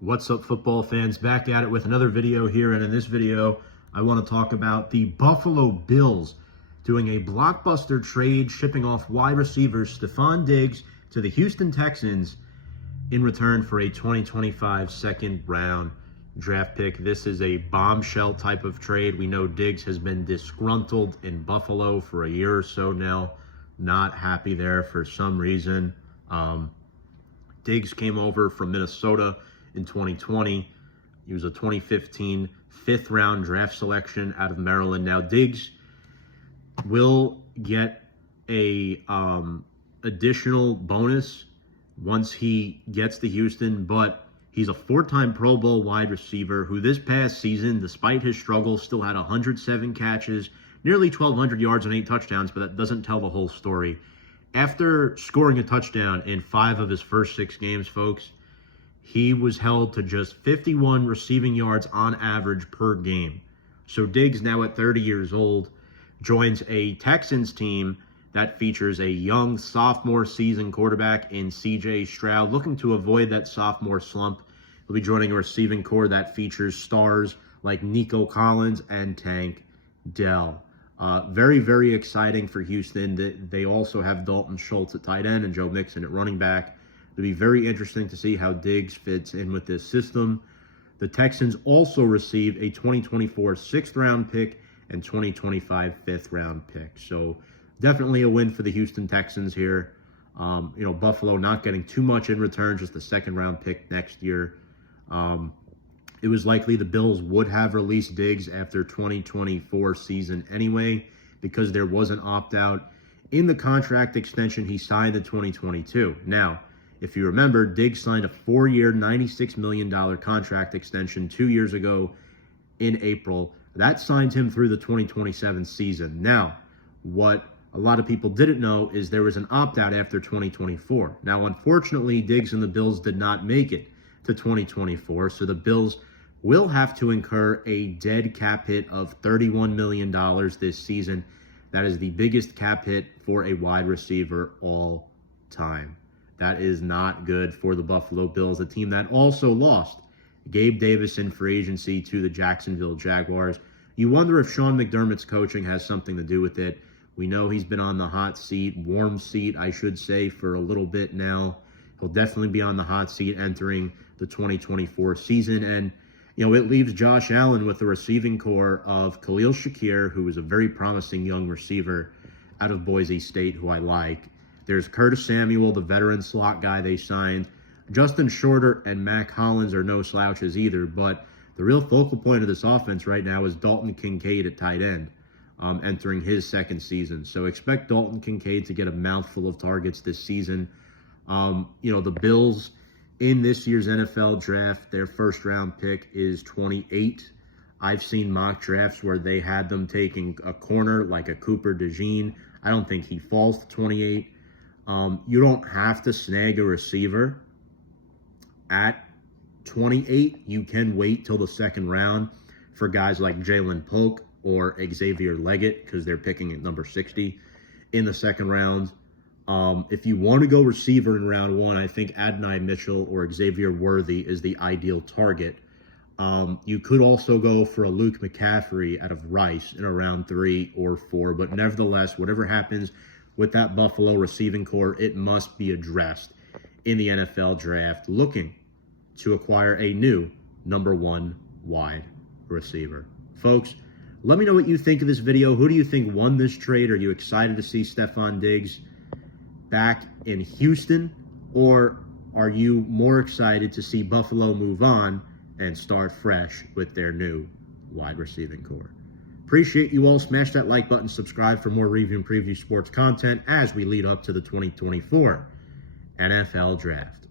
What's up, football fans? Back at it with another video here, and in this video I want to talk about the Buffalo Bills doing a blockbuster trade, shipping off wide receiver Stefon Diggs to the Houston Texans in return for a 2025 second-round draft pick. This is a bombshell type of trade. We know Diggs has been disgruntled in Buffalo for a year or so now, not happy there for some reason. Diggs came over from Minnesota in 2020. He was a 2015 fifth-round draft selection out of Maryland. Now, Diggs will get a additional bonus once he gets to Houston, but he's a four-time Pro Bowl wide receiver who this past season, despite his struggles, still had 107 catches, nearly 1,200 yards and 8 touchdowns, but that doesn't tell the whole story. After scoring a touchdown in 5 of his first 6 games, folks, he was held to just 51 receiving yards on average per game. So Diggs, now at 30 years old, joins a Texans team that features a young sophomore season quarterback in Stroud, looking to avoid that sophomore slump. He'll be joining a receiving core that features stars like Nico and Tank Dell. Very, very exciting for Houston. They also have Dalton Schultz at tight end and Joe Mixon at running back. It'll be very interesting to see how Diggs fits in with this system. The Texans also received a 2024 6th-round pick and 2025 5th-round pick. So definitely a win for the Houston Texans here. Buffalo not getting too much in return, just a 2nd-round pick next year. It was likely the Bills would have released Diggs after 2024 season anyway, because there was an opt-out in the contract extension he signed in 2022. Now, if you remember, Diggs signed a 4-year, $96 million contract extension 2 years ago in April. That signed him through the 2027 season. Now, what a lot of people didn't know is there was an opt-out after 2024. Now, unfortunately, Diggs and the Bills did not make it to 2024, so the Bills will have to incur a dead cap hit of $31 million this season. That is the biggest cap hit for a wide receiver all time. That is not good for the Buffalo Bills, a team that also lost Gabe Davis in free agency to the Jacksonville Jaguars. You wonder if Sean McDermott's coaching has something to do with it. We know he's been on the hot seat, warm seat, I should say, for a little bit now. He'll definitely be on the hot seat entering the 2024 season. And, it leaves Josh Allen with the receiving core of Khalil Shakir, who is a very promising young receiver out of Boise State, who I like. There's Curtis Samuel, the veteran slot guy they signed. Justin Shorter and Mac Hollins are no slouches either, but the real focal point of this offense right now is Dalton Kincaid at tight end, entering his 2nd season. So expect Dalton Kincaid to get a mouthful of targets this season. The Bills in this year's NFL draft, their 1st-round pick is 28. I've seen mock drafts where they had them taking a corner like a Cooper DeJean. I don't think he falls to 28. You don't have to snag a receiver at 28. You can wait till the 2nd round for guys like Jalen Polk or Xavier Leggett, because they're picking at number 60 in the 2nd round. If you want to go receiver in round 1, I think Adonai Mitchell or Xavier Worthy is the ideal target. You could also go for a Luke McCaffrey out of Rice in a round 3 or 4, but nevertheless, whatever happens with that Buffalo receiving core, it must be addressed in the NFL draft, looking to acquire a new number 1 wide receiver. Folks, let me know what you think of this video. Who do you think won this trade? Are you excited to see Stefon Diggs back in Houston, or are you more excited to see Buffalo move on and start fresh with their new wide receiving core? Appreciate you all. Smash that like button, subscribe for more review and preview sports content as we lead up to the 2024 NFL Draft.